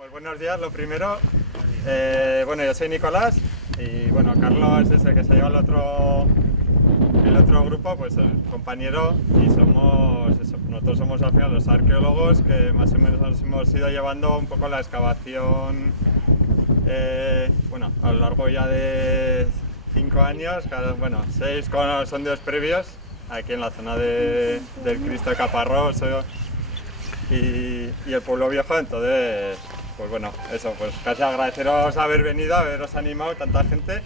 Pues buenos días, lo primero. Bueno, yo soy Nicolás y bueno, Carlos es el que se lleva el otro grupo, pues el compañero, y somos eso, nosotros somos al final los arqueólogos que más o menos nos hemos ido llevando un poco la excavación, bueno, a lo largo ya de 5 años, bueno, 6 con los sondeos previos, aquí en la zona del Cristo de Caparroso y el Pueblo Viejo. Entonces, pues bueno, eso, pues casi agradeceros haber venido, haberos animado tanta gente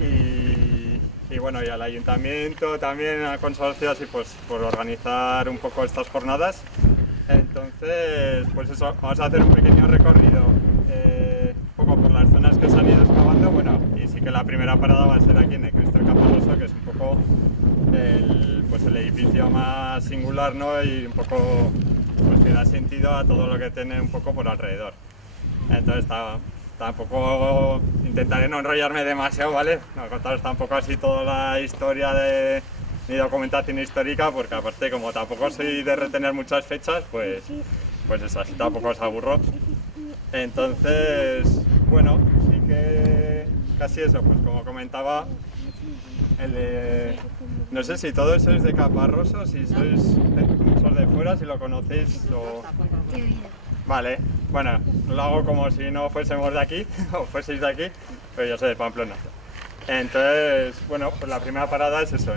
y bueno, y al ayuntamiento también, al consorcio, así pues por organizar un poco estas jornadas. Entonces, pues eso, vamos a hacer un pequeño recorrido un poco por las zonas que se han ido excavando, bueno, y sí que la primera parada va a ser aquí en el Cristo de Caparroso, que es un poco el edificio más singular, ¿no? Y un poco pues que da sentido a todo lo que tiene un poco por alrededor. Entonces tampoco intentaré no enrollarme demasiado, ¿vale? No contaros tampoco así toda la historia de mi documentación histórica, porque aparte como tampoco soy de retener muchas fechas, pues eso, así tampoco os aburro. Entonces, bueno, sí que casi eso, pues como comentaba, no sé si todo eso es de Caparroso, si sois de fuera, si lo conocéis o... Vale, bueno, lo hago como si no fuésemos de aquí, o fueseis de aquí, pero yo soy de Pamplona. Entonces, bueno, pues la primera parada es eso,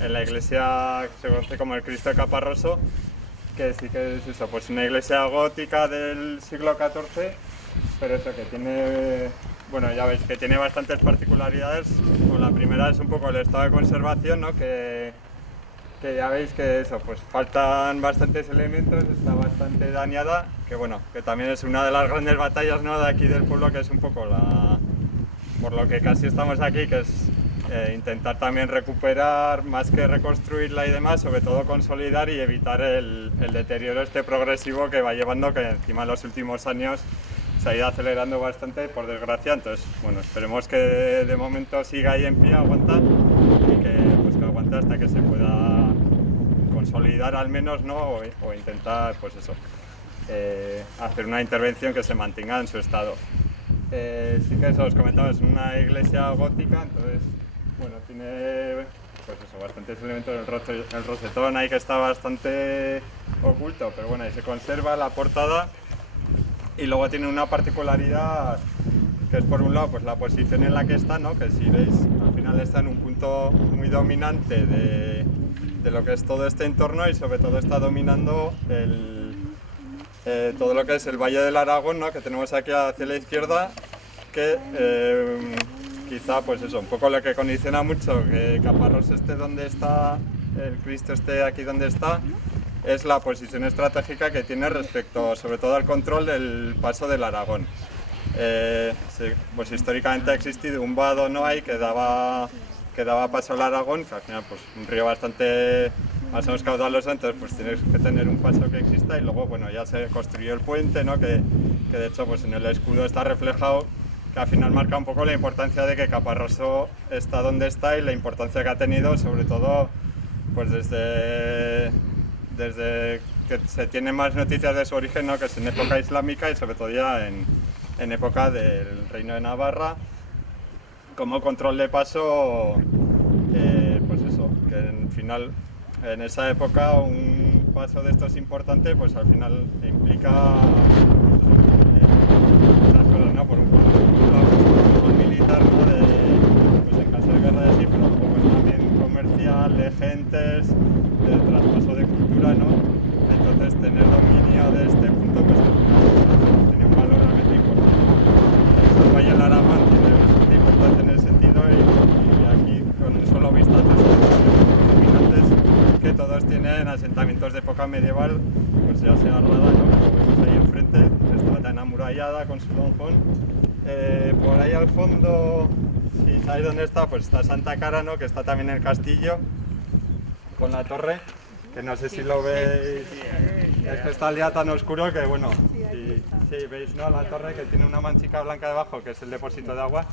en la iglesia que se conoce como el Cristo de Caparroso, que sí que es eso, pues una iglesia gótica del siglo XIV, pero eso que tiene... Bueno, ya veis que tiene bastantes particularidades. Bueno, la primera es un poco el estado de conservación, ¿no? Que ya veis que eso, pues faltan bastantes elementos, está bastante dañada, que bueno, que también es una de las grandes batallas, ¿no? De aquí del pueblo, que es un poco por lo que casi estamos aquí, que es intentar también recuperar, más que reconstruirla y demás, sobre todo consolidar y evitar el deterioro este progresivo que va llevando, que encima en los últimos años se ha ido acelerando bastante, por desgracia. Entonces, bueno, esperemos que de momento siga ahí en pie, aguanta, y que aguante hasta que se pueda consolidar al menos, ¿no? O intentar, pues eso, hacer una intervención que se mantenga en su estado. Sí que eso os comentaba, es una iglesia gótica, entonces, bueno, tiene pues eso, bastantes elementos, el rosetón ahí que está bastante oculto, pero bueno, ahí se conserva la portada. Y luego tiene una particularidad, que es por un lado pues la posición en la que está, ¿no? Que si veis, al final está en un punto muy dominante de lo que es todo este entorno, y sobre todo está dominando todo lo que es el Valle del Aragón, ¿no? Que tenemos aquí hacia la izquierda, que quizá pues eso, un poco lo que condiciona mucho que Caparroso esté donde está, el Cristo esté aquí donde está, es la posición estratégica que tiene respecto sobre todo al control del paso del Aragón. Pues históricamente ha existido un vado, ¿no? Ahí que daba paso al Aragón, que al final pues un río bastante más o menos caudaloso, entonces pues tienes que tener un paso que exista, y luego bueno, ya se construyó el puente, ¿no? que de hecho pues en el escudo está reflejado, que al final marca un poco la importancia de que Caparroso está donde está y la importancia que ha tenido, sobre todo pues desde que se tiene más noticias de su origen, ¿no? Que es en época islámica y sobre todo ya en época del Reino de Navarra, como control de paso, pues eso, que al final en esa época un paso de estos importante, pues al final implica muchas cosas, ¿no? Por un lado, pues, control militar, ¿no? Pues en caso de guerra de sí, pero luego pues también comercial, de gentes, de traspaso de cultura, ¿no? Entonces tener dominio de este punto, pues al final tiene un valor realmente importante. El Valle del Aragón tiene bastante importancia en ese sentido, y aquí con un solo vistazo son dominantes, que todos tienen asentamientos de época medieval, pues ya sea Rada, ¿no? Como vemos ahí enfrente, está tan amurallada con su donjón. Por ahí al fondo, si sabéis dónde está, pues está Santa Cara, ¿no? Que está también en el castillo, con la torre, que no sé si lo veis, es que está el día tan oscuro que bueno, si veis, ¿no? La torre, que tiene una manchica blanca debajo, que es el depósito de agua.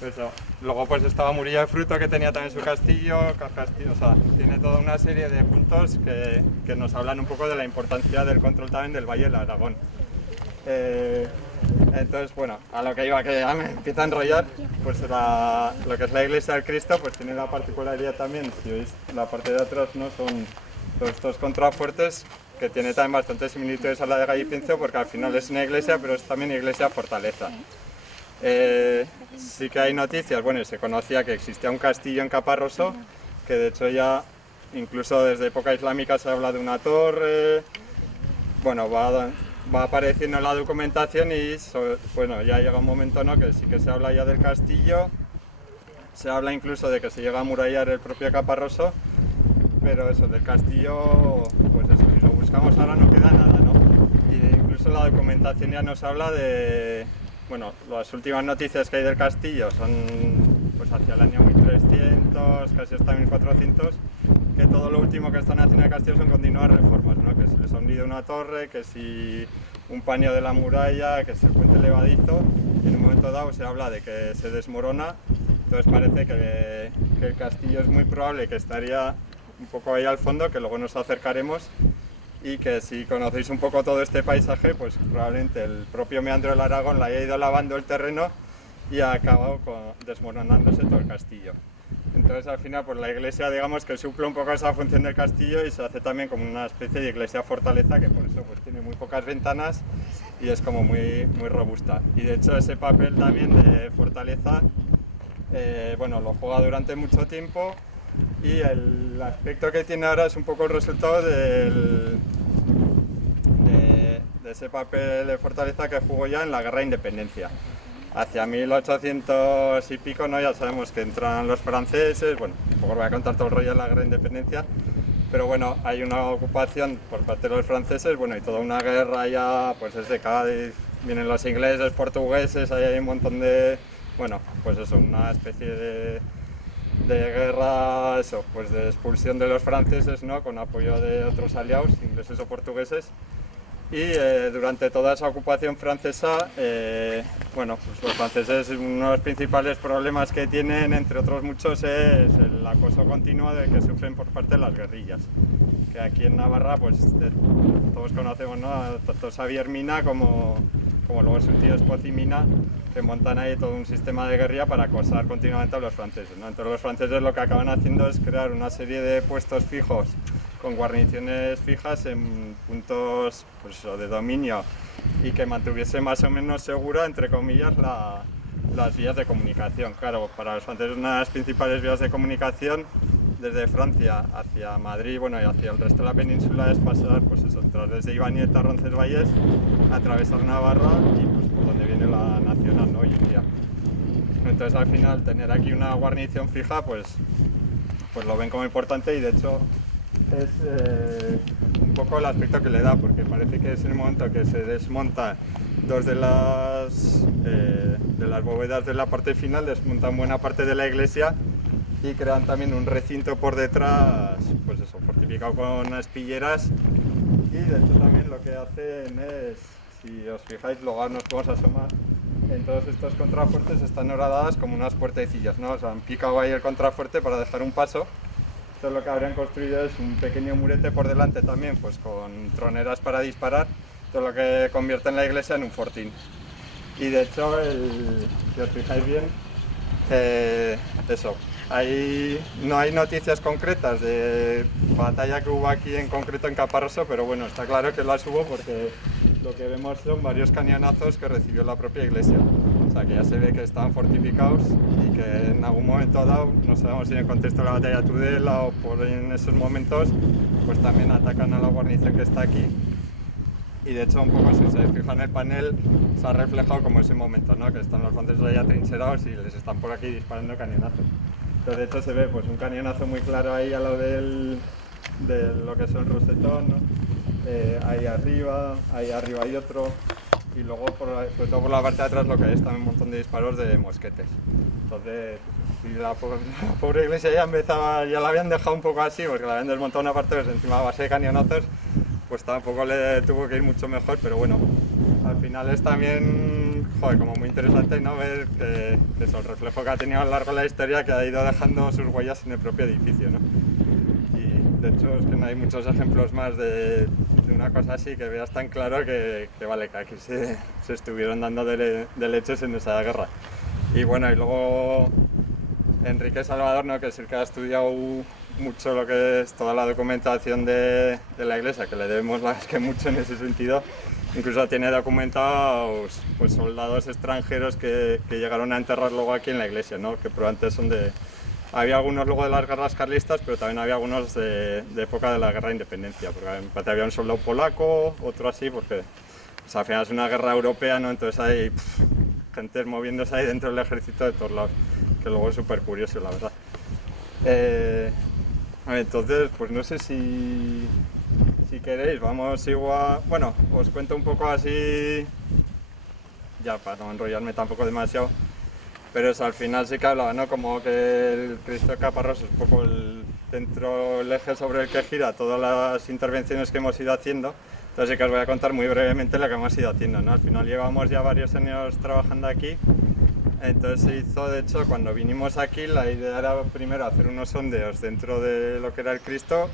Eso. Luego pues estaba Murilla de Fruto, que tenía también su castillo, o sea, tiene toda una serie de puntos que nos hablan un poco de la importancia del control también del Valle del Aragón. Eh, entonces, bueno, a lo que iba, que ya me empieza a enrollar, pues lo que es la iglesia del Cristo, pues tiene la particularidad también, si veis la parte de atrás, ¿no? Son todos estos contrafuertes que tiene también bastantes similitudes a la de Gallipincio, porque al final es una iglesia, pero es también iglesia fortaleza. Sí que hay noticias, bueno, se conocía que existía un castillo en Caparroso, que de hecho ya incluso desde época islámica se habla de una torre, bueno, va apareciendo en la documentación y bueno, ya llega un momento, ¿no?, que sí que se habla ya del castillo, se habla incluso de que se llega a amurallar el propio Caparroso, pero eso, del castillo, pues eso, si lo buscamos ahora no queda nada, ¿no? Y incluso la documentación ya nos habla de, bueno, las últimas noticias que hay del castillo son pues hacia el año 1300, casi hasta 1400, que todo lo último que están haciendo en el castillo son continuas reformas, ¿no? Que si les ha hundido una torre, que si un paño de la muralla, que si el puente levadizo, y en un momento dado se habla de que se desmorona, entonces parece que el castillo es muy probable que estaría un poco ahí al fondo, que luego nos acercaremos, y que si conocéis un poco todo este paisaje, pues probablemente el propio meandro del Aragón le haya ido lavando el terreno y ha acabado desmoronándose todo el castillo. Entonces al final pues la iglesia, digamos, que suple un poco esa función del castillo y se hace también como una especie de iglesia fortaleza, que por eso pues tiene muy pocas ventanas y es como muy robusta. Y de hecho ese papel también de fortaleza, bueno, lo juega durante mucho tiempo, y el aspecto que tiene ahora es un poco el resultado de ese papel de fortaleza que jugó ya en la Guerra de Independencia. Hacia 1800 y pico, ¿no? Ya sabemos que entran los franceses, bueno, tampoco os voy a contar todo el rollo de la Guerra de Independencia, pero bueno, hay una ocupación por parte de los franceses, bueno, y toda una guerra ya, pues desde Cádiz, vienen los ingleses, portugueses, ahí hay un montón de, bueno, pues eso, una especie de guerra, eso, pues de expulsión de los franceses, ¿no?, con apoyo de otros aliados, ingleses o portugueses. Y durante toda esa ocupación francesa, bueno, pues los franceses, uno de los principales problemas que tienen, entre otros muchos, es el acoso continuo de que sufren por parte de las guerrillas. Que aquí en Navarra, pues todos conocemos, ¿no?, tanto Xavier Mina como luego su tío Espoz y Mina, que montan ahí todo un sistema de guerrilla para acosar continuamente a los franceses, ¿no? Entonces los franceses lo que acaban haciendo es crear una serie de puestos fijos con guarniciones fijas en puntos, pues, de dominio, y que mantuviese más o menos segura, entre comillas, las vías de comunicación. Claro, para los franceses una de las principales vías de comunicación desde Francia hacia Madrid, bueno, y hacia el resto de la península es pasar, pues eso, entrar desde Ibanieta, Roncesvalles, atravesar Navarra y pues por donde viene la Nacional, ¿no?, hoy en día. Entonces al final tener aquí una guarnición fija, pues lo ven como importante, y de hecho es un poco el aspecto que le da, porque parece que es en el momento que se desmonta dos de las bóvedas de la parte final, desmontan buena parte de la iglesia y crean también un recinto por detrás, pues eso, fortificado con aspilleras. Y de hecho también lo que hacen es, si os fijáis, luego nos podemos asomar, en todos estos contrafuertes están horadadas como unas puertecillas, ¿no? O sea, han picado ahí el contrafuerte para dejar un paso. Entonces lo que habrían construido es un pequeño murete por delante también, pues con troneras para disparar, todo lo que convierte en la iglesia en un fortín. Y de hecho, si os fijáis bien, eso, no hay noticias concretas de batalla que hubo aquí en concreto en Caparroso, pero bueno, está claro que las hubo porque lo que vemos son varios cañonazos que recibió la propia iglesia. O sea, que ya se ve que estaban fortificados y que en algún momento dado, no sabemos si en el contexto de la batalla de Tudela o por en esos momentos, pues también atacan a la guarnición que está aquí. Y de hecho, un poco si se fijan en el panel, se ha reflejado como ese momento, ¿no?, que están los franceses ahí atrincherados y les están por aquí disparando cañonazos. Entonces, de hecho, se ve pues un cañonazo muy claro ahí a lo de lo que es el rosetón, ¿no? Ahí arriba hay otro, y luego sobre todo por la parte de atrás lo que hay es también un montón de disparos de mosquetes. Entonces, si la pobre iglesia ya la habían dejado un poco así, porque la habían desmontado una parte, pues encima a base de cañonazos, pues tampoco le tuvo que ir mucho mejor, pero bueno, al final es también, joder, como muy interesante, ¿no?, ver que eso, el reflejo que ha tenido a lo largo de la historia, que ha ido dejando sus huellas en el propio edificio, ¿no? de hecho es que no hay muchos ejemplos más de una cosa así que veas tan claro que vale, que aquí se estuvieron dando de leches en esa guerra. Y bueno, y luego Enrique Salvador, ¿no? Que es el que ha estudiado mucho lo que es toda la documentación de la iglesia, que le debemos más que mucho en ese sentido. Incluso tiene documentados pues, soldados extranjeros que llegaron a enterrar luego aquí en la iglesia, ¿no? Que probablemente son de... Había algunos luego de las guerras carlistas, pero también había algunos de época de la guerra de independencia, porque me parece que había un soldado polaco, otro así, porque al final es una guerra europea, ¿no? Entonces hay gente moviéndose ahí dentro del ejército de todos lados, que luego es súper curioso, la verdad. Entonces, pues no sé si queréis, vamos igual... Bueno, os cuento un poco así, ya para no enrollarme tampoco demasiado, pero eso, al final sí que hablaba, ¿no? Como que el Cristo de Caparroso es un poco el eje sobre el que gira todas las intervenciones que hemos ido haciendo. Entonces sí que os voy a contar muy brevemente lo que hemos ido haciendo, ¿no? Al final llevamos ya varios años trabajando aquí. Entonces se hizo, de hecho, cuando vinimos aquí, la idea era primero hacer unos sondeos dentro de lo que era el Cristo,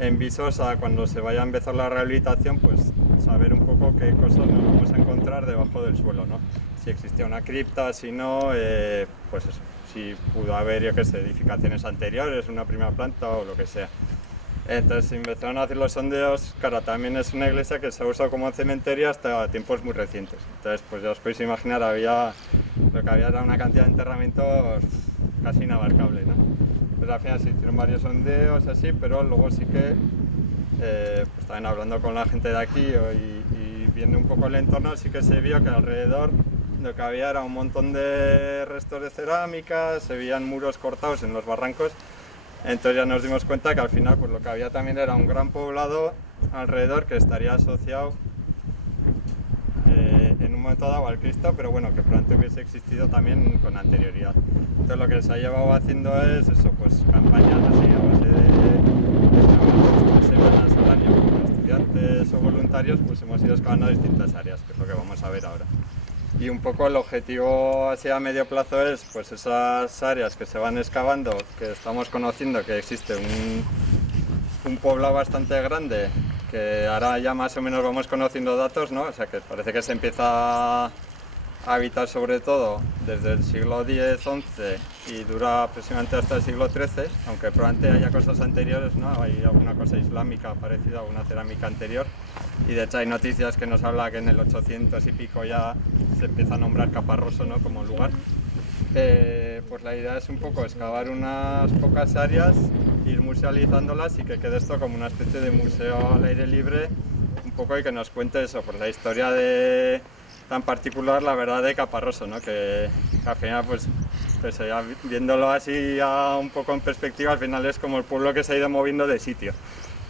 en visos a cuando se vaya a empezar la rehabilitación, pues saber un poco qué cosas nos vamos a encontrar debajo del suelo, ¿no? Si existía una cripta, si no, pues eso, si pudo haber, yo qué sé, edificaciones anteriores, una primera planta o lo que sea. Entonces se empezaron a hacer los sondeos. Claro, también es una iglesia que se ha usado como cementerio hasta tiempos muy recientes. Entonces, pues ya os podéis imaginar, lo que había era una cantidad de enterramientos casi inabarcable, ¿no? Entonces al final se hicieron varios sondeos así, pero luego sí que, pues también hablando con la gente de aquí y viendo un poco el entorno, sí que se vio que alrededor lo que había era un montón de restos de cerámica, se veían muros cortados en los barrancos. Entonces ya nos dimos cuenta que al final pues lo que había también era un gran poblado alrededor que estaría asociado en un momento dado al Cristo, pero bueno, que probablemente hubiese existido también con anterioridad. Entonces lo que se ha llevado haciendo es eso, pues campañas así a base de 3 semanas al año con estudiantes o voluntarios, pues hemos ido excavando distintas áreas, que es lo que vamos a ver ahora. Y un poco el objetivo así a medio plazo es pues esas áreas que se van excavando, que estamos conociendo que existe un poblado bastante grande, que ahora ya más o menos vamos conociendo datos, ¿no? O sea que parece que se empieza a habitar sobre todo desde el siglo X-XI y dura aproximadamente hasta el siglo XIII, aunque probablemente haya cosas anteriores, ¿no? Hay alguna cosa islámica parecida, alguna cerámica anterior, y de hecho hay noticias que nos habla que en el 800 y pico ya se empieza a nombrar Caparroso, ¿no? Como lugar. Pues la idea es un poco excavar unas pocas áreas, ir musealizándolas y que quede esto como una especie de museo al aire libre, un poco, y que nos cuente eso, pues la historia tan particular, la verdad, de Caparroso, ¿no? Que al final, pues ya viéndolo así ya un poco en perspectiva, al final es como el pueblo que se ha ido moviendo de sitio,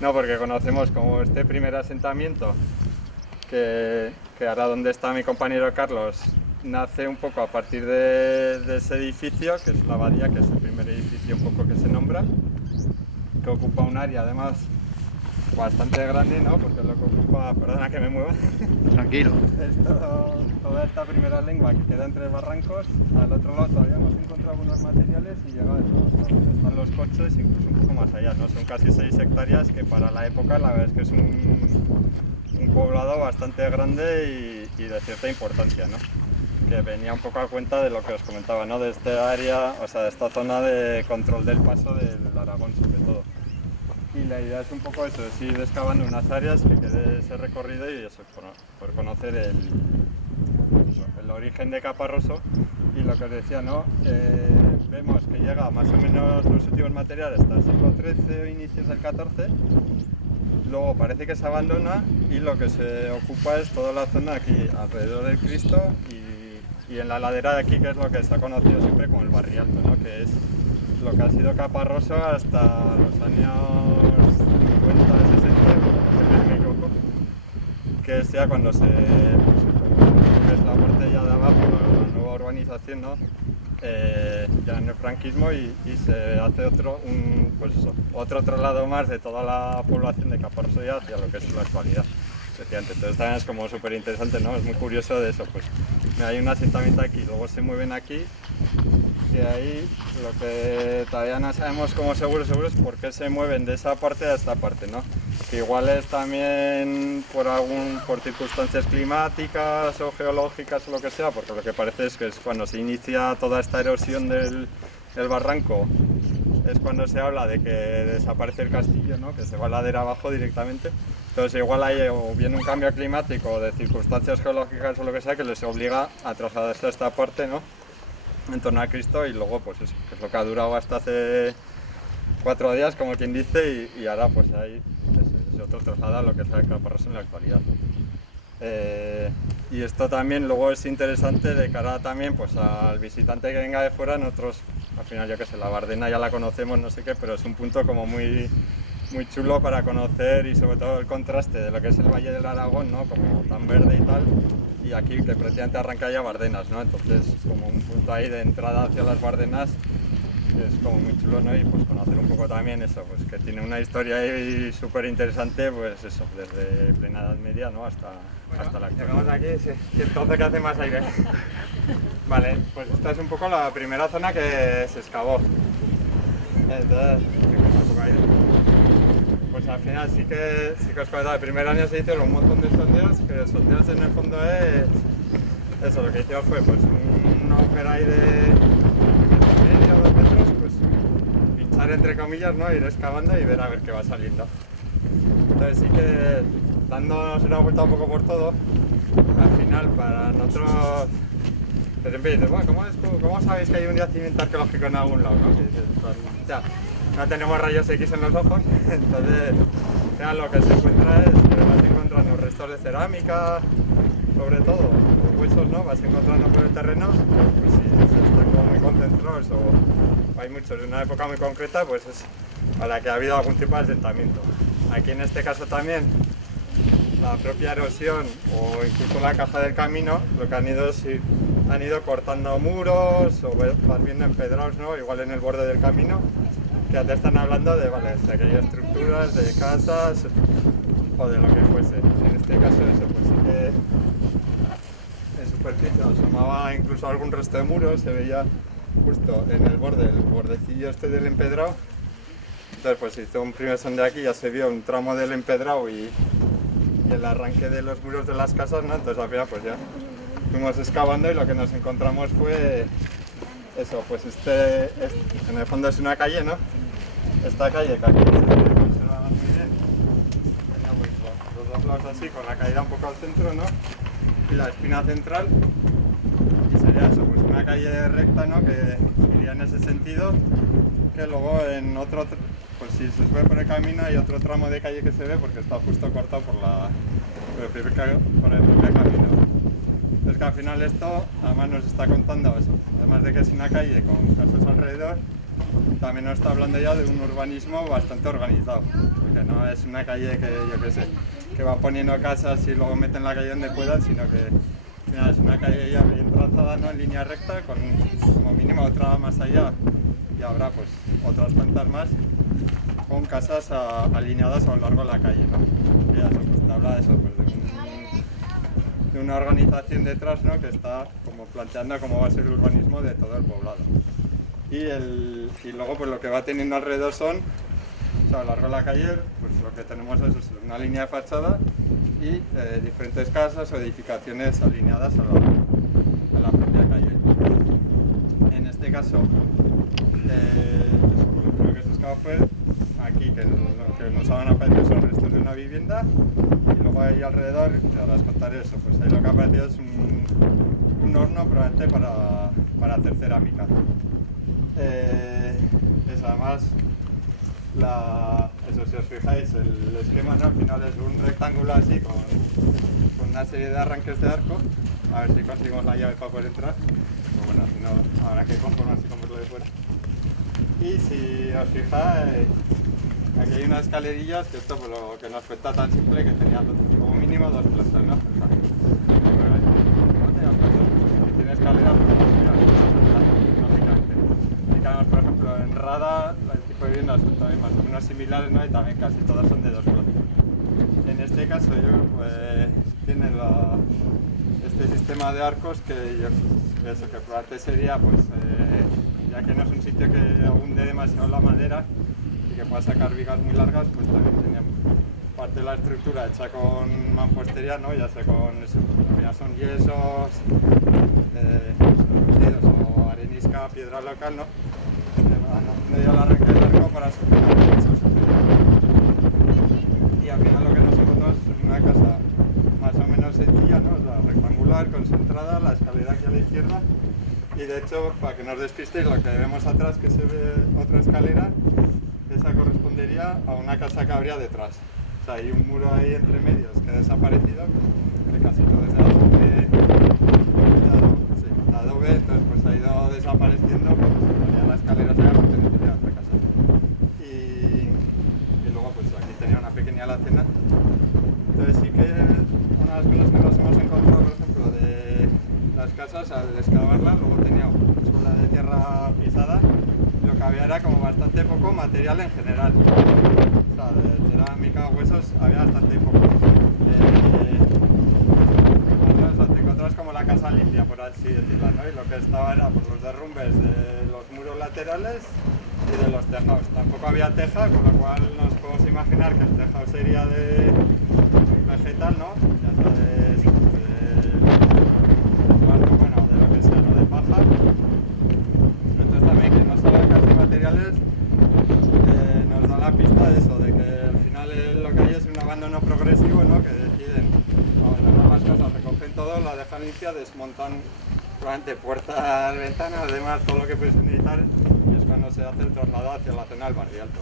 ¿no? Porque conocemos como este primer asentamiento, que ahora donde está mi compañero Carlos, nace un poco a partir de ese edificio, que es la abadía, que es el primer edificio un poco que se nombra, que ocupa un área además bastante grande, ¿no? Porque lo que ocupa, perdona que me mueva, Tranquilo. es toda esta primera lengua que queda entre barrancos. Al otro lado todavía hemos encontrado algunos materiales y llega hasta donde están los coches, incluso un poco más allá, ¿no? Son casi 6 hectáreas, que para la época la verdad es que es un poblado bastante grande y de cierta importancia, ¿no? Que venía un poco a cuenta de lo que os comentaba, ¿no? De este área, o sea, de esta zona de control del paso del Aragón sobre todo. Y la idea es un poco eso, es ir excavando unas áreas que quede ese recorrido y eso, por conocer el origen de Caparroso. Y lo que os decía, ¿no? Vemos que llega más o menos los últimos materiales hasta el siglo XIII o inicios del XIV. Luego parece que se abandona y lo que se ocupa es toda la zona aquí alrededor del Cristo y en la ladera de aquí, que es lo que se ha conocido siempre como el Barri Alto, ¿no? Que es lo que ha sido Caparroso hasta los años 50, 60, no me equivoco, que es ya cuando se que es la parte ya de abajo, la nueva urbanización, ¿no? Ya en el franquismo y se hace otro traslado más de toda la población de Caparroso ya hacia lo que es la actualidad. Entonces también es como súper interesante, ¿no? Es muy curioso de eso, pues hay un asentamiento aquí, luego se mueven aquí que ahí lo que todavía no sabemos como seguro es por qué se mueven de esa parte a esta parte, ¿no? Que igual es también por circunstancias climáticas o geológicas o lo que sea, porque lo que parece es que es cuando se inicia toda esta erosión del barranco, es cuando se habla de que desaparece el castillo, ¿no? Que se va a ladera abajo directamente. Entonces igual hay o bien un cambio climático o de circunstancias geológicas o lo que sea que les obliga a trasladarse a esta parte, ¿no? En torno a Cristo, y luego pues eso, que es lo que ha durado hasta hace 4 días, como quien dice, y ahora pues ahí se otro traslada a lo que es el Caparroso en la actualidad. Y esto también luego es interesante de cara también pues al visitante que venga de fuera. Nosotros, al final, yo que sé, la Bardena ya la conocemos, no sé qué, pero es un punto como muy chulo para conocer, y sobre todo el contraste de lo que es el Valle del Aragón, ¿no? Como tan verde y tal, y aquí que prácticamente arranca ya Bardenas, ¿no? Entonces como un punto ahí de entrada hacia las Bardenas, que es como muy chulo, ¿no? Y pues conocer un poco también eso, pues que tiene una historia ahí súper interesante, pues eso, desde plena Edad Media, ¿no? hasta la actualidad. Llegamos aquí, sí. Y entonces, ¿qué hace más aire? Vale, pues esta es un poco la primera zona que se excavó. Entonces, un poco aire. Pues al final sí que os comentaba, el primer año se hicieron un montón de sondeos, que los sondeos en el fondo es eso, lo que hicimos fue pues un agujero ahí de 1,5 o 2 metros, pues pinchar entre comillas, ¿no? Ir excavando y ver a ver qué va saliendo. Entonces sí que dándonos una vuelta un poco por todo, al final para nosotros siempre dices, bueno, ¿cómo sabéis que hay un yacimiento arqueológico en algún lado, ¿no? Y dices, pues, ya, no tenemos rayos X en los ojos, entonces ya lo que se encuentra es que vas encontrando restos de cerámica, sobre todo, o huesos, ¿no? Vas encontrando por el terreno, pues si están como muy concentrados o hay muchos de una época muy concreta, pues es a la que ha habido algún tipo de asentamiento. Aquí en este caso también la propia erosión o incluso la caja del camino, lo que han ido es han ido cortando muros o más bien empedrados, ¿no? Igual en el borde del camino, que ya te están hablando de, vale, de que hay estructuras, de casas o de lo que fuese. En este caso eso, pues sí que en superficie asomaba incluso algún resto de muros, se veía justo en el bordecillo este del empedrado. Entonces pues se hizo un primer sondeo aquí, ya se vio un tramo del empedrado y el arranque de los muros de las casas, ¿no? Entonces al final pues ya fuimos excavando y lo que nos encontramos fue eso, pues en el fondo es una calle, ¿no? Esta calle que aquí se conserva muy bien, tenía pues los dos lados así, con la caída un poco al centro, ¿no? Y la espina central, y sería eso, pues una calle recta, ¿no? Que iría en ese sentido, que luego en otro, pues si se sube por el camino hay otro tramo de calle que se ve porque está justo cortado por el propio camino. Entonces que al final esto además nos está contando eso, además de que es una calle con casas alrededor, también nos está hablando ya de un urbanismo bastante organizado, porque no es una calle que, yo qué sé, que va poniendo casas y luego meten la calle donde puedan, sino que al final es una calle ya bien trazada, ¿no? En línea recta, con como mínimo otra más allá, y habrá pues otras cuantas más, con casas alineadas a lo largo de la calle, ¿no? Y eso, pues te habla de eso, pues, de una organización detrás, ¿no? Que está como planteando cómo va a ser el urbanismo de todo el poblado. Y luego pues lo que va teniendo alrededor son, o sea, a lo largo de la calle, pues lo que tenemos es una línea de fachada y diferentes casas o edificaciones alineadas a la propia calle. En este caso, lo primero que se excavó fue aquí, que lo que nos han aparecido son restos de una vivienda, y luego ahí alrededor, y ahora os contaré eso, pues ahí lo que ha aparecido es un horno probablemente para hacer cerámica. Es además, eso si os fijáis, el esquema, ¿no? Al final es un rectángulo así con una serie de arranques de arco. A ver si conseguimos la llave para poder entrar. Pero bueno, si no, habrá que conformarse con verlo de fuera. Y si os fijáis, aquí hay unas escalerillas, que esto por lo que nos cuenta tan simple, que tenía como mínimo 2 plantas, ¿no? Si tiene escalera, pues lógicamente. Y por ejemplo, en Rada, el tipo de viviendas son también más o menos similares, ¿no? Y también casi todas son de 2 plantas. En este caso, pues tiene este sistema de arcos que probablemente sería pues ya que no es un sitio que abunde demasiado la madera y que pueda sacar vigas muy largas, pues también teníamos parte de la estructura hecha con mampostería, ¿no? Ya sea con eso, ya son yesos, o arenisca, piedra local, ¿no? No dio la arranque largo para superar esos. Y al final lo que nos encontramos es una casa más o menos sencilla, ¿no? O sea, rectangular, con su entrada, la escalera aquí a la izquierda. Y de hecho, para que no os despistéis, lo que vemos atrás, que se ve otra escalera, esa correspondería a una casa que habría detrás. O sea, hay un muro ahí entre medios que ha desaparecido, que casi todo es de adobe, entonces pues ha ido desapareciendo, pues ya la escalera se ha pertenecido a otra casa. Y luego pues aquí tenía una pequeña alacena. Entonces sí que una de las cosas que nos hemos encontrado, por ejemplo, de las casas, al excavarla, luego tenía suela de tierra pisada, lo que había era como bastante poco material en general. O sea, de cerámica, huesos, había bastante poco. Te encontrabas como la casa limpia, por así decirlo, ¿no? Y lo que estaba era por los derrumbes de los muros laterales y de los tejados. Tampoco había teja, con lo cual nos podemos imaginar que el tejado sería de vegetal, ¿no? Ya sea de lo que sea, ¿no? De paja. Entonces también que no salgan casi materiales nos da la pista de eso, de que al final lo que hay es un abandono progresivo, ¿no? Que deciden abandonar las casas, recogen todo, la dejan limpia, desmontan probablemente puertas, ventanas, además todo lo que puedes necesitar, y es cuando se hace el traslado hacia la zona del Barrio Alto.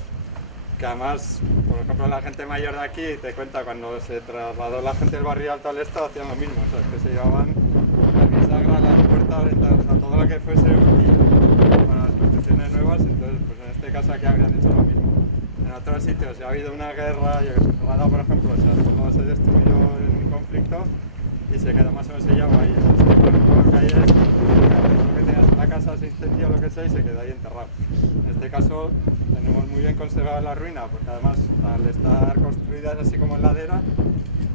Que además, por ejemplo, la gente mayor de aquí te cuenta cuando se trasladó la gente del Barrio Alto al Estado hacían lo mismo, o sea, que se llevaban la bisagra, las puertas, ventanas, o sea, todo lo que fuese útil para las construcciones nuevas, entonces pues en este caso aquí habrían hecho lo mismo. En otros sitios si ha habido una guerra, Granada por ejemplo, todo se destruyó en un conflicto y se quedó más o menos sellado ahí. Lo que hay es lo que tenías en la casa se incendió o lo que sea y se quedó ahí enterrado. En este caso tenemos muy bien conservada la ruina porque además al estar construidas así como en ladera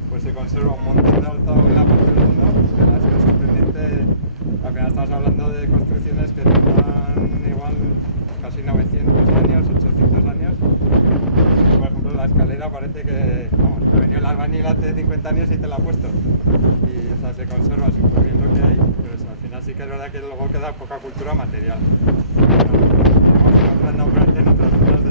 pues se conserva un montón de alzado en la parte del fondo que ha sido sorprendente. Al final estamos hablando de construcciones que tendrán igual casi 900 años, 800 años. Por ejemplo, la escalera parece que, vamos, ha venido el albañil hace 50 años y te la ha puesto. Y o sea, se conserva súper bien lo que hay, pero eso, al final sí que es verdad que luego queda poca cultura material. Estamos encontrando en otras zonas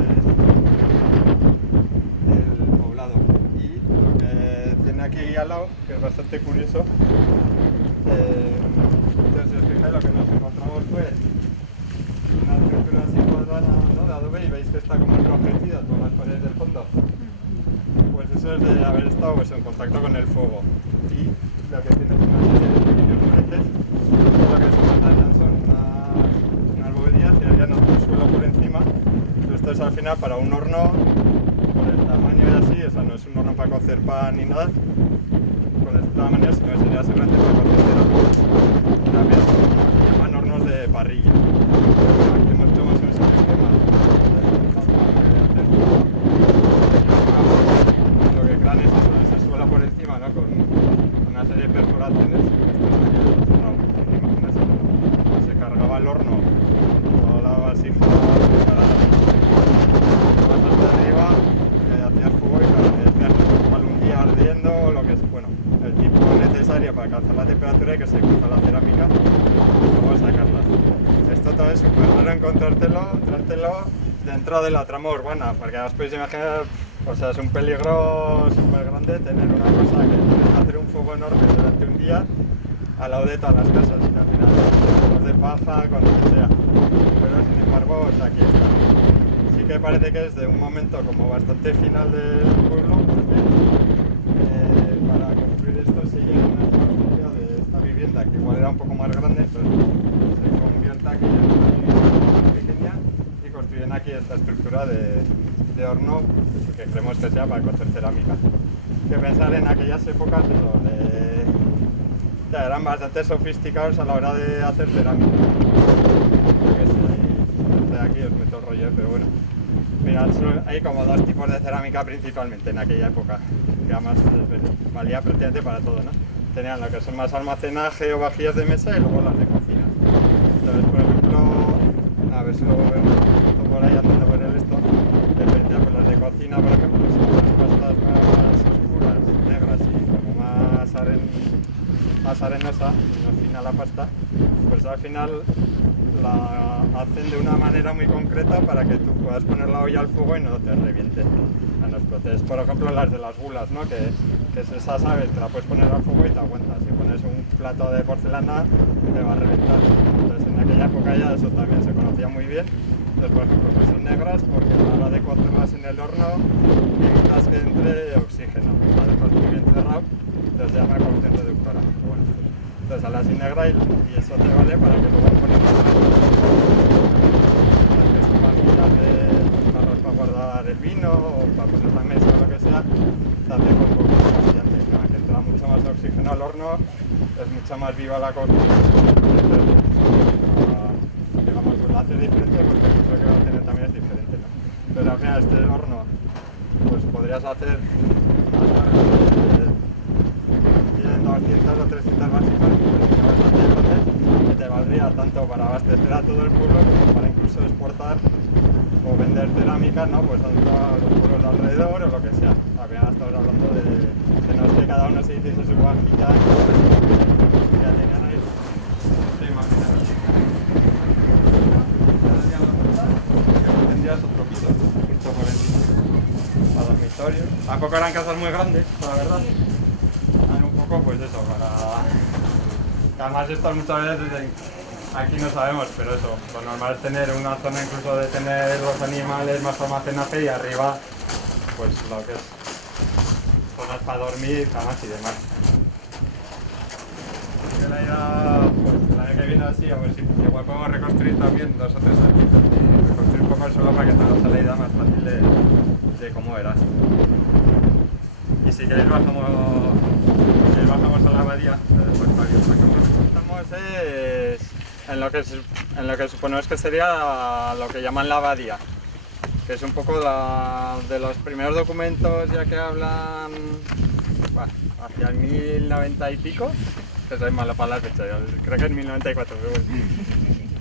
del poblado. Y lo que tiene aquí al lado, que es bastante curioso, entonces si os fijáis lo que nos encontramos fue una estructura así cuadrada, ¿no? De adobe y veis que está como enrojecida todas las paredes del fondo. Pues eso es de haber estado pues, en contacto con el fuego. Y lo que tiene es una serie de pequeños muretes, que lo que se montarían son unas bovedillas y harían otro suelo por encima. Esto es al final para un horno, por el tamaño y así, o sea, no es un horno para cocer pan ni nada, con este tamaño, sino que sería seguramente para cocer cera. También se llaman hornos de parrilla. Aquí hemos hecho más o menos un esquema lo que crean es eso, ese suelo por encima, ¿no? Con una serie de perforaciones. Se cargaba el horno con toda la vasija preparada, vas hasta arriba, hacías fuego y claro, tenías igual un día ardiendo o lo que es, bueno, el tiempo necesario para alcanzar la temperatura y que se cruza la cerámica y luego sacarla. Esto todo es súper raro encontrártelo dentro de la trama urbana, porque os podéis imaginar, o sea, es un peligro súper grande tener una cosa que tienes que hacer un fuego enorme durante un día al lado de todas las casas, y al final con de paja, con lo que sea, pero sin embargo, o sea, aquí está. Sí que parece que es de un momento como bastante final del pueblo, porque para construir esto se llega una estructura de esta vivienda que igual era un poco más grande, entonces se convierte aquí en una vivienda más pequeña y construyen aquí esta estructura de horno que creemos que sea para cocer cerámica. Que pensar en aquellas épocas eso, eran bastante sofisticados a la hora de hacer cerámica. Aquí os meto el rollo, pero bueno. Mira, hay como dos tipos de cerámica principalmente en aquella época, que además valía prácticamente para todo, ¿no? Tenían lo que son más almacenaje o vajillas de mesa y luego las de cocina. Entonces, por ejemplo, a ver si luego veo un trozo por ahí andando por el esto. Diferencia, pues las de cocina, por ejemplo, son las pastas más oscuras, negras y como más arenosa, menos fina la pasta, pues al final la hacen de una manera muy concreta para que tú puedas poner la olla al fuego y no te reviente, no explotes. Por ejemplo, las de las gulas, ¿no? que es esa, ¿sabes? Te la puedes poner al fuego y te aguantas. Si pones un plato de porcelana, te va a reventar. Entonces, en aquella época ya eso también se conocía muy bien. Entonces, por ejemplo, pues son negras porque a la hora de cocerlas en el horno evitas que entre oxígeno. La dejas muy bien cerrado, entonces se llama cocción reductora. Bueno, entonces a la así negra y eso te vale para que luego pones las que son vajillas de jarros para guardar el vino o para poner la mesa o lo que sea, se hace con poco brillante, que entra mucho más oxígeno al horno, es mucho más viva la cocción. Entonces, digamos, pues lo hace diferente porque el uso que va a tener también es diferente, ¿no? Entonces al final este horno pues podrías hacer más largo, tienen 200 o 300 básicos, que te valdría tanto para abastecer a todo el pueblo como para incluso exportar o vender cerámica, ¿no? Pues a los pueblos de alrededor o lo que sea. Al final estamos hablando de que no es que cada uno se hiciese su vajilla y ya tenían ahí. Sí, imagínate. Tendrías otro piso, justo por encima. Para dormitorios. Tampoco eran casas muy grandes, la verdad. Eran un poco, pues eso, para... Además estas muchas veces aquí no sabemos, pero eso, lo normal es tener una zona incluso de tener los animales más almacenaje y arriba, pues lo que es zonas para dormir, camas y demás. Que la idea, pues el año que viene así, a ver si igual podemos reconstruir también 2 o 3 años y reconstruir un poco el suelo para que te hagas la idea más fácil de cómo era. Y si queréis bajamos a la abadía, pues para que estamos en lo que suponemos que sería lo que llaman la abadía, que es un poco de los primeros documentos ya que hablan hacia el 1090 y pico, que soy malo para las fechas, creo que en 1094, pero bueno.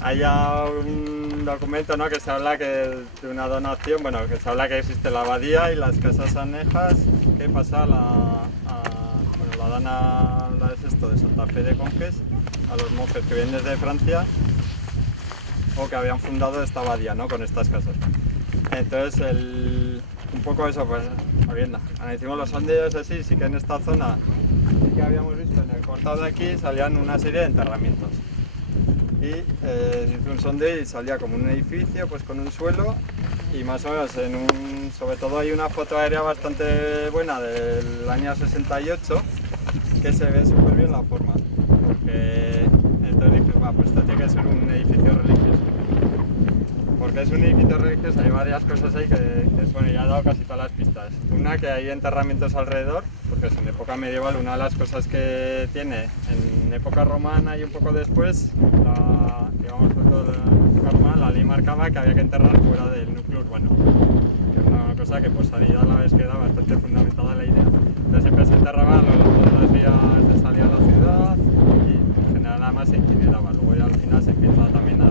Hay ya un documento, ¿no? Que se habla de una donación, bueno, que se habla que existe la abadía y las casas anejas que pasa la dan a esto de Santa Fe de Conques, a los monjes que vienen desde Francia o que habían fundado esta abadía, ¿no? Con estas casas. Entonces, un poco eso, pues, hicimos los sondeos así, sí que en esta zona que habíamos visto en el cortado de aquí salían una serie de enterramientos. Y hice un sondeo y salía como un edificio, pues con un suelo y más o menos sobre todo hay una foto aérea bastante buena del año 68 que se ve súper bien la forma, porque entonces dije, pues esto tiene que ser un edificio religioso. Porque es un edificio religioso, hay varias cosas ahí que bueno, ya he dado casi todas las pistas. Una, que hay enterramientos alrededor, porque es en época medieval, una de las cosas que tiene en época romana y un poco después, la ley marcaba que había que enterrar fuera del núcleo urbano. Que es una cosa que pues sanidad a la vez queda bastante fundamentada la idea. Entonces siempre se enterraba a lo largo de las vías de salida a la ciudad y en general nada más se incineraba. Luego ya al final se empieza también a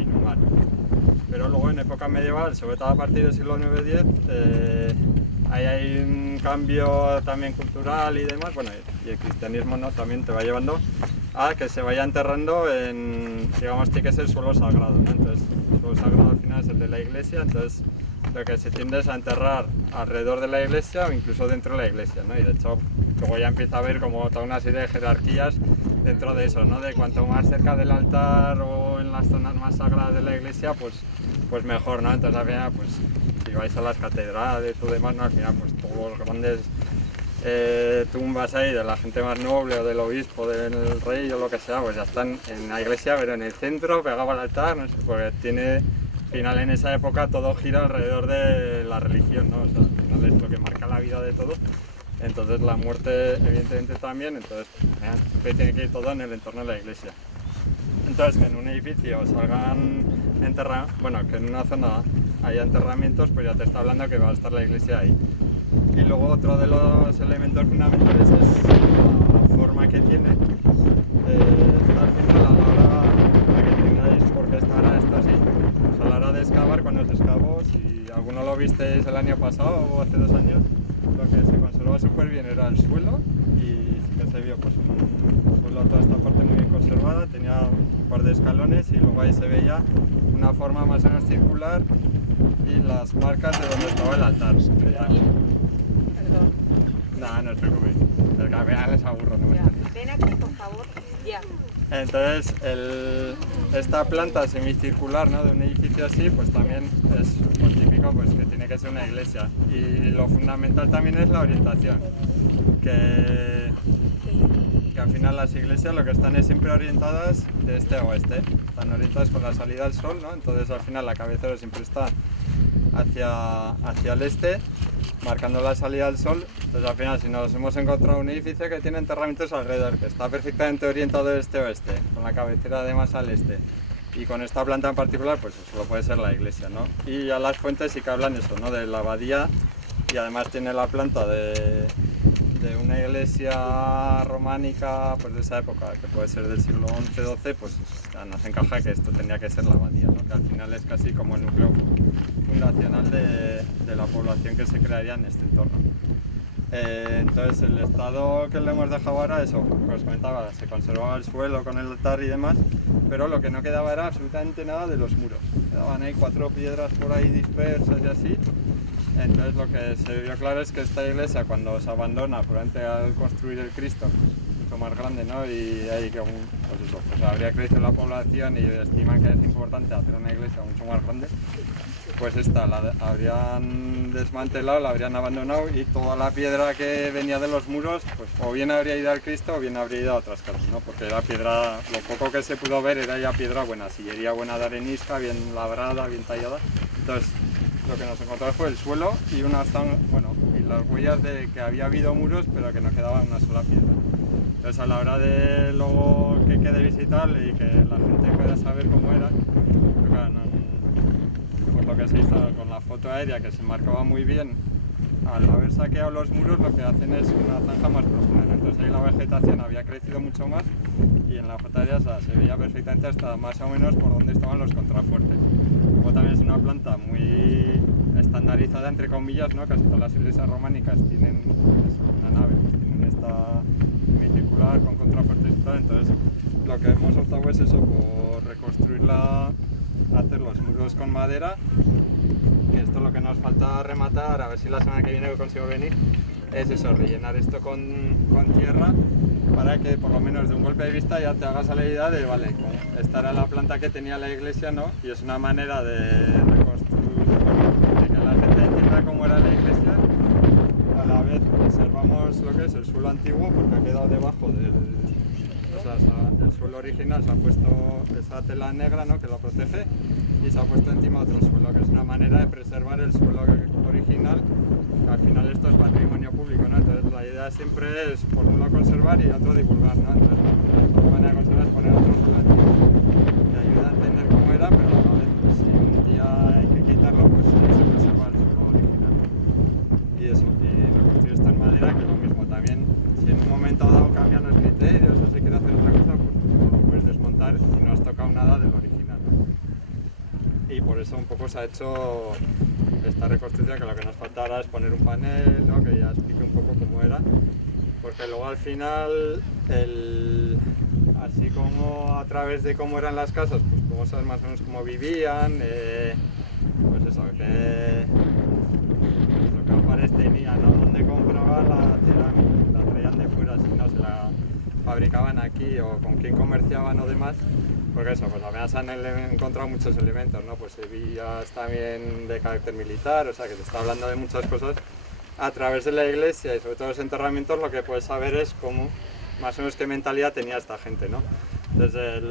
inhumar. Pero luego en época medieval, sobre todo a partir del siglo IX-X, ahí hay un cambio también cultural y demás, bueno, y el cristianismo, ¿no? También te va llevando a que se vaya enterrando en, digamos, tiene que ser suelo sagrado, ¿no? Entonces, el suelo sagrado al final es el de la iglesia, entonces lo que se tiende es a enterrar alrededor de la iglesia o incluso dentro de la iglesia, ¿no? Y de hecho, luego ya empieza a haber como toda una serie de jerarquías dentro de eso, ¿no? De cuanto más cerca del altar o en las zonas más sagradas de la iglesia, pues mejor, ¿no? Entonces al final, pues si vais a las catedrales o demás, ¿no? Al final, pues todos los grandes tumbas ahí de la gente más noble o del obispo, del rey o lo que sea, pues ya están en la iglesia, pero en el centro, pegado al altar, no sé, porque tiene, al final en esa época todo gira alrededor de la religión, ¿no? O sea, al final es lo que marca la vida de todo. Entonces la muerte evidentemente también, entonces siempre tiene que ir todo en el entorno de la iglesia. Entonces que en un edificio salgan que en una zona haya enterramientos, pues ya te está hablando que va a estar la iglesia ahí. Y luego otro de los elementos fundamentales es la forma que tiene. Está al final a la hora de que tengáis por qué estará estas visteis el año pasado o hace 2 años, lo que se conservaba súper bien era el suelo y sí que se vio pues un suelo, toda esta parte muy bien conservada, tenía un par de escalones y luego ahí se veía una forma más o menos circular y las marcas de donde estaba el altar. Perdón. Nada, no os preocupéis, el campeón les aburro, no me Ven aquí, por favor. Ya. Entonces, esta planta semicircular, ¿no?, de un edificio así, pues también es lo típico, pues que tiene que ser una iglesia. Y lo fundamental también es la orientación, que al final las iglesias lo que están es siempre orientadas de este a oeste, están orientadas con la salida del sol, ¿no? Entonces al final la cabecera siempre está hacia el este, marcando la salida del sol. Entonces al final, si nos hemos encontrado un edificio que tiene enterramientos alrededor, que está perfectamente orientado de este a oeste, con la cabecera además al este, y con esta planta en particular, pues solo puede ser la iglesia, ¿no? Y ya las fuentes sí que hablan eso, ¿no?, de la abadía, y además tiene la planta de una iglesia románica, pues de esa época, que puede ser del siglo XI-XII, pues ya nos encaja que esto tendría que ser la abadía, ¿no?, que al final es casi como el núcleo fundacional de la población que se crearía en este entorno. Entonces el estado que le hemos dejado ahora, eso, como os comentaba, se conservaba el suelo con el altar y demás, pero lo que no quedaba era absolutamente nada de los muros. Quedaban ahí 4 piedras por ahí dispersas y así. Entonces lo que se vio claro es que esta iglesia, cuando se abandona, probablemente al construir el Cristo, mucho más grande, ¿no?, y ahí que pues eso, pues habría crecido la población y estiman que es importante hacer una iglesia mucho más grande, pues esta la habrían desmantelado, la habrían abandonado y toda la piedra que venía de los muros, pues o bien habría ido al Cristo o bien habría ido a otras casas, ¿no?, porque la piedra, lo poco que se pudo ver era ya piedra buena, sillería buena de arenisca, bien labrada, bien tallada. Entonces lo que nos encontramos fue el suelo y y las huellas de que había habido muros, pero que no quedaba una sola piedra. Entonces a la hora de luego que quede visitable y que la gente pueda saber cómo era, pues claro, pues lo que se hizo con la foto aérea, que se marcaba muy bien, al haber saqueado los muros lo que hacen es una zanja más profunda, ¿no? Entonces ahí la vegetación había crecido mucho más y en la foto aérea, o sea, se veía perfectamente hasta más o menos por donde estaban los contrafuertes. Luego también es una planta muy estandarizada, entre comillas, ¿no? Casi todas las iglesias románicas tienen una nave, pues tienen esta semicircular con contrafuertes y tal. Entonces lo que hemos optado es eso, por reconstruirla, hacer los muros con madera, que esto es lo que nos falta rematar, a ver si la semana que viene consigo venir, es eso, rellenar esto con tierra, para que por lo menos de un golpe de vista ya te hagas a la idea de, vale, esta era la planta que tenía la iglesia, ¿no? Y es una manera de reconstruir, de que la gente entienda cómo era la iglesia. A la vez conservamos lo que es el suelo antiguo, porque ha quedado debajo del... O sea, el suelo original se ha puesto esa tela negra, ¿no?, que lo protege, y se ha puesto encima otro suelo, que es una manera de preservar el suelo original, que al final esto es patrimonio público, ¿no? Entonces la idea siempre es, por un lado, conservar y otro divulgar, ¿no? Entonces la manera de conservar es poner otro suelo antiguo, que ayuda a entender cómo era, pero a la vez, pues, si un día hay que quitarlo, pues se preserva el suelo original. Y eso, y reconstruir esto en madera, que lo mismo también, si en un momento dado cambian los criterios o se quiere hacer otra cosa, pues lo puedes desmontar y no has tocado nada del original. Y por eso un poco se ha hecho esta reconstrucción, que lo que nos falta ahora es poner un panel, ¿no?, que ya explique un poco cómo era, porque luego al final, así como a través de cómo eran las casas, pues podemos saber más o menos cómo vivían, pues eso, que Álvarez tenía, ¿no?, donde compraban la cerámica, la traían de fuera, si no se la fabricaban aquí, o con quién comerciaban o demás, porque eso, pues apenas han encontrado muchos elementos, ¿no?, pues hebillas también de carácter militar, o sea que se está hablando de muchas cosas a través de la iglesia, y sobre todo los enterramientos lo que puedes saber es cómo, más o menos qué mentalidad tenía esta gente, ¿no? Entonces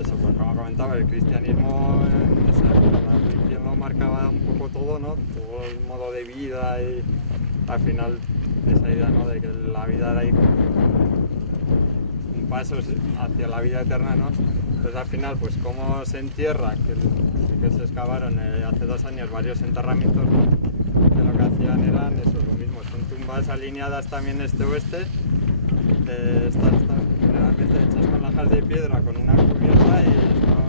eso, pues como comentaba, el cristianismo en esa época, la religión lo marcaba un poco todo, ¿no?, todo el modo de vida, y al final esa idea, ¿no?, de que la vida era ir un paso hacia la vida eterna, ¿no? Entonces al final, pues cómo se entierra, que se excavaron hace 2 años varios enterramientos, ¿no?, que lo que hacían eran eso, lo mismo, son tumbas alineadas también este-oeste, están generalmente hechas con lajas de piedra, con una cubierta, y están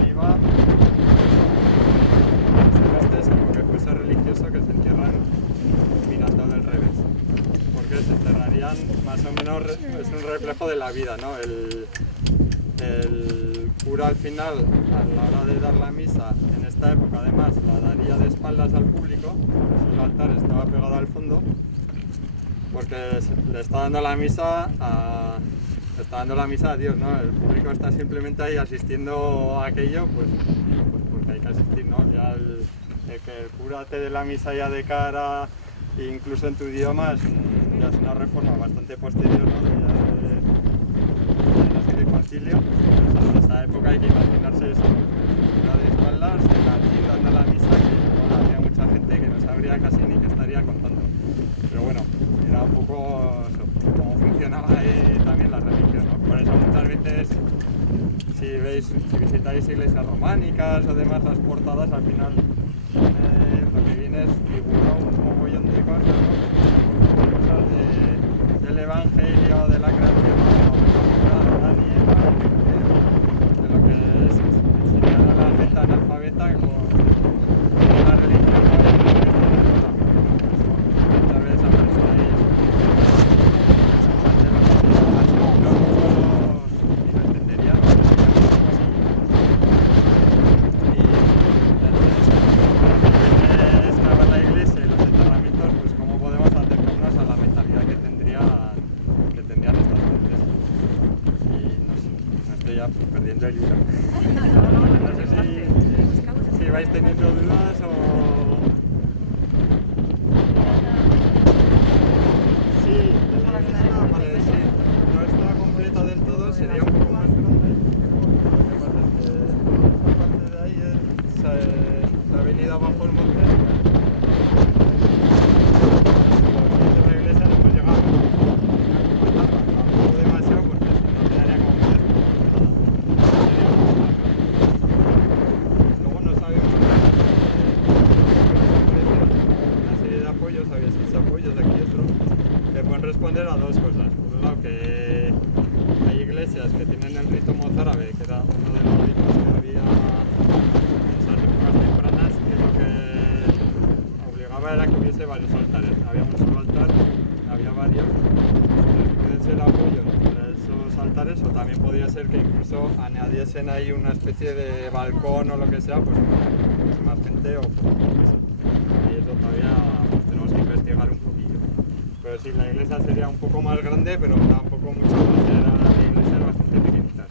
arriba, se enterrarían más o menos, es un reflejo de la vida, ¿no? El cura al final, a la hora de dar la misa, en esta época además la daría de espaldas al público, el altar estaba pegado al fondo, porque le está dando la misa a Dios, ¿no? El público está simplemente ahí asistiendo a aquello, pues porque hay que asistir, ¿no? Ya el que el cura te dé la misa ya de cara, incluso en tu idioma, ya es una reforma bastante posterior, ¿no? De no sé qué concilio. Pues en esa época hay que imaginarse eso, la de espaldas, aquí dando la misa, que bueno, había mucha gente que no sabría casi ni qué estaría contando. Pero bueno, era un poco eso, cómo funcionaba ahí también la religión, ¿no? Por eso muchas veces, si visitáis iglesias románicas o demás, las portadas al final lo que viene es divulgar un mogollón de cosas, ¿no? Cosas del evangelio, de la creación, de lo que es enseñar a la gente analfabeta con la religión. Muchas veces aparece ahí eso. Y lo entenderían. La iglesia y los enterramientos, pues cómo podemos acercarnos a la mentalidad que tendrían estas gentes. Y no sé, me estoy ya perdiendo el hilo. No sé si vais teniendo dudas o... Sí, vale, sí, no está completa del todo, sería un poco más grande. Lo que pasa es que esa parte de ahí es la avenida bajo el monte. La iglesia no hemos llegado tampoco demasiado porque si no quedaría como muy luego no sabemos una serie de apoyos, había 6 apoyos de aquí otro, que pueden responder a dos cosas. Por un lado, que hay iglesias que tienen el rito mozárabe, que era uno de los ritos que había en esas épocas tempranas, que lo que obligaba era que hubiese varios altares. Había un solo altar, había varios, pueden ser apoyos para esos altares, o también podría ser que incluso añadiesen ahí una especie de balcón o lo que sea, pues para que hubiese más gente o por lo que sea. Y eso todavía pues, tenemos que investigar un poquillo. Pero sí, la iglesia sería un poco más grande, pero tampoco mucho más, eran iglesias bastante pequeñitas.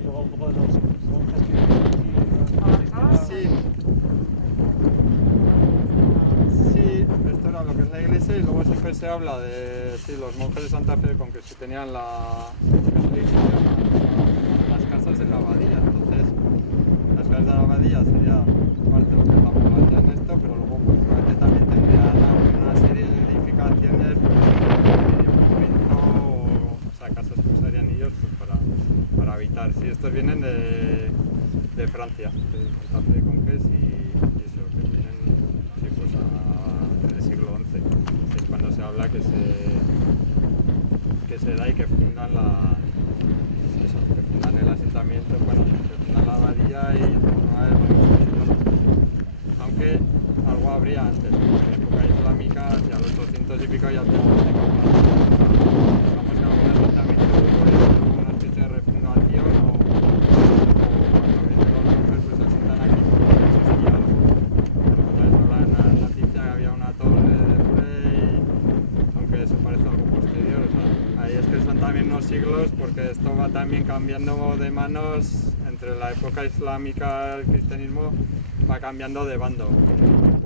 Y luego un poco de los monjes que Sí, esto era lo que es la iglesia y luego siempre se habla de los monjes de Santa Fe con que se tenían las casas en la abadía. Entonces, las casas de la abadía sería parte de lo que es la abadía en esto, pero luego pues, probablemente también tendrían una serie de edificaciones, pues, medio convento, o sea, casas que usarían ellos pues, para habitar. Sí, estos vienen de Francia, de Santa Fe de Conques y eso, que vienen sí, pues, en el siglo XI, que es cuando se habla que se da y que fundan que fundan el asentamiento, bueno, que fundan la abadía y en torno a él, aunque algo habría antes, en época islámica, hacia los 200 y pico ya tenemos digamos que algún asentamiento hubo una especie de refundación o cuando vienen los monjes pues se asentan aquí porque existía algo. Entonces habla en la noticia que había una torre de Frey, aunque eso parece algo posterior, o sea, ahí es que son también unos siglos porque esto va también cambiando de manos entre la época islámica, el cristianismo va cambiando de bando.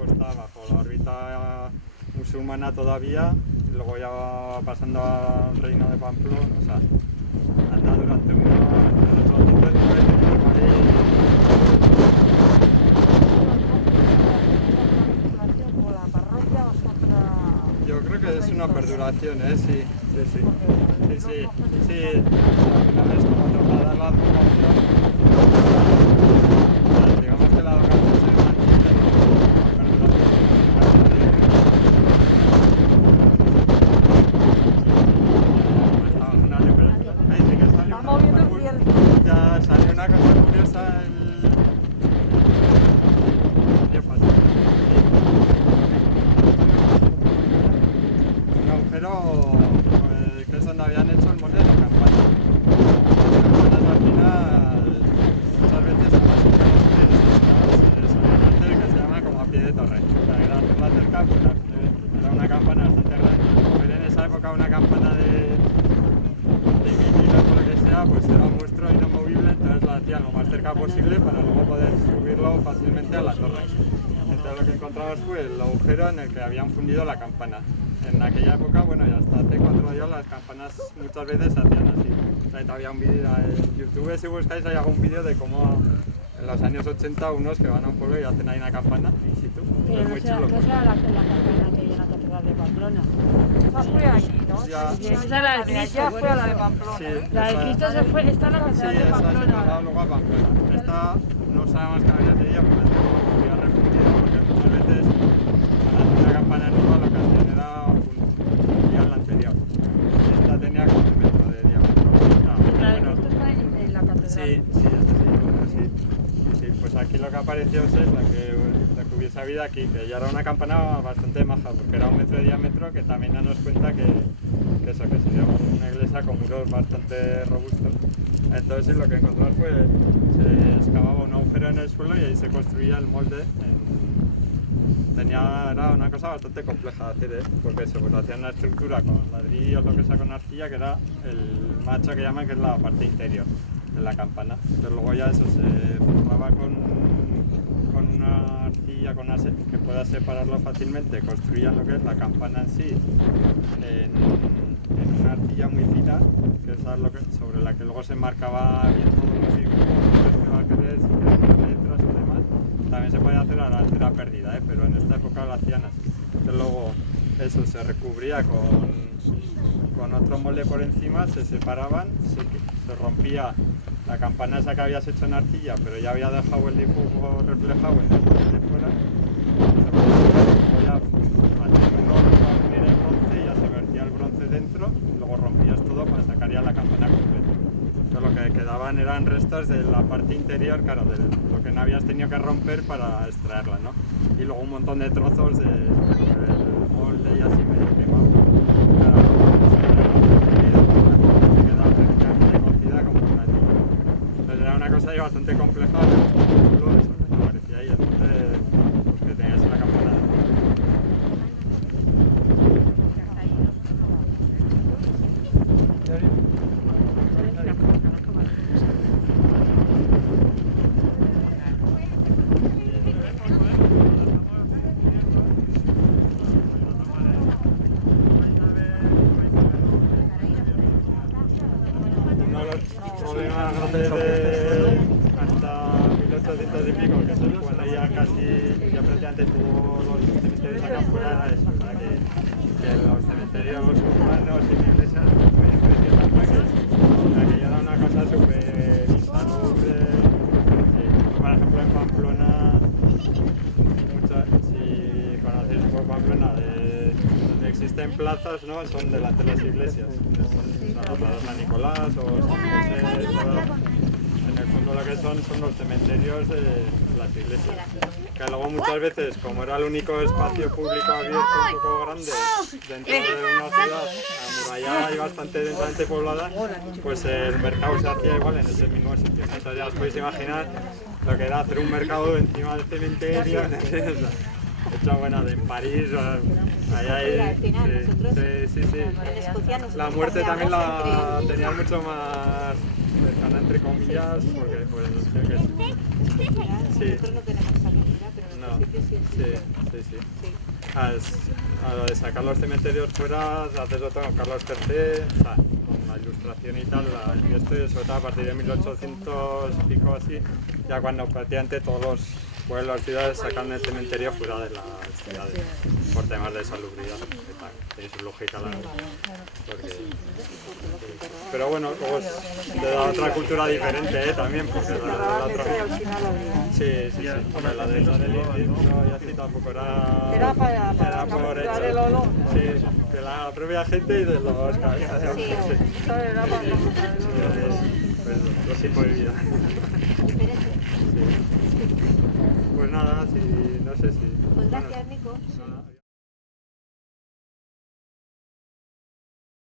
Está bajo la órbita musulmana todavía y luego ya va pasando al reino de Pamplona, o sea, anda durante entre los 800 y yo creo que es una perduración, sí. Al final es como trasladar la advocación. Digamos que la advocación se mantiene como ya salió una cosa curiosa especie de torre. La que era hacerla cerca, pues era una campana bastante grande. Pero en esa época una campana de vinilo o lo que sea, pues era un monstruo inamovible, entonces lo hacían lo más cerca posible para luego poder subirlo fácilmente a la torre. Entonces lo que encontramos fue el agujero en el que habían fundido la campana. En aquella época, bueno, y hasta hace 4 años las campanas muchas veces se hacían así. O sea, todavía un vídeo en YouTube, si buscáis hay algún vídeo de cómo en los años 80 unos que van a un pueblo y hacen ahí una campana in situ. Pero Es no muy será chulo. la campana que hay en la catedral de Pamplona. Esa fue allí, ¿no? Ya. Esa es la del De Cristo. allá por fue a la eso. de Pamplona. Sí, La del esa- Cristo se fue, está en la Sí, catedral de esa se trasladó Pamplona. luego a Pamplona. Esta no sabemos qué había tenido, pero había refundido porque muchas veces para hacer una campana nueva lo que hacían era fundir la anterior. Esta tenía como 1 metro de diámetro. La del Bueno, Cristo está en la catedral. sí, pues aquí lo que apareció es la que hubiese habido aquí, que ya era una campana bastante maja, porque era 1 metro de diámetro, que también nos cuenta que sería una iglesia con muros bastante robustos. Entonces sí, lo que encontramos fue, se excavaba un agujero en el suelo y ahí se construía el molde. Era una cosa bastante compleja de hacer, porque se pues, hacía una estructura con ladrillos, lo que sea con arcilla, que era el macho que llaman, que es la parte interior de la campana. Pero luego ya eso se forraba con una arcilla con ase que pueda separarlo fácilmente. Construían lo que es la campana en sí en una arcilla muy fina, que es sobre la que luego se marcaba bien todos los círculos que va a querer, si querían letras o demás. También se podía hacer a la altera perdida, pero en esta época lo hacían así. Entonces luego eso se recubría con otro molde por encima, se separaban, se rompía la campana esa que habías hecho en arcilla, pero ya había dejado el dibujo reflejado en el molde de fuera. Se ya haciendo un horno para unir el bronce y ya se vertía el bronce dentro, y luego rompías todo para sacar ya la campana completa. Entonces lo que quedaban eran restos de la parte interior, claro, de lo que no habías tenido que romper para extraerla, ¿no? Y luego un montón de trozos del molde y así medio quemado. Claro, se quedaba prácticamente cocida como una niña. Entonces era una cosa ahí bastante compleja, pero bastante chulo eso, que aparecía ahí, entonces pues que tenías la campana. Uno de los problemas grandes de hasta 1800 y pico, que es cuando ya prácticamente todos los cementerios acá fuera era eso, ¿verdad? Que los cementerios humanos y la iglesia muy impresionantes, que ya era una cosa súper insalubre. Por ejemplo en Pamplona, si conocéis un poco Pamplona, donde existen plazas, ¿no? Son delante de las iglesias. Son los San Nicolás o San José, en el fondo lo que son los cementerios de las iglesias. Que luego muchas veces, como era el único espacio público abierto un poco grande dentro de una ciudad amurallada y bastante densamente poblada, pues el mercado se hacía igual en ese mismo sitio. Entonces ya os podéis imaginar lo que era hacer un mercado encima del cementerio. Hecho, bueno, en París, sí. La muerte también la tenían mucho más cercana, entre comillas, porque pues no sé qué. Sí. Nosotros no tenemos esa cultura, pero en No, otros sitios sí. sí. A lo de sacar los cementerios fuera, haces otro con Carlos III, o sea, con la ilustración y tal, y esto y sobre todo a partir de 1800 y pico así, ya cuando prácticamente todos los pueblos, ciudades sacan el cementerio fuera de las ciudades, por temas de salubridad, que tiene su lógica la pero bueno, luego es de la otra cultura diferente también, porque la otra... Sí. Hombre, la del libro y así tampoco era... Era para por capturar hecho. el olor. Sí, de la propia gente y de los que había de Sí, sí. eso era para capturar el olor. Pues los tipos de vida. Pues nada, no sé si... Pues gracias, Nico. Nada.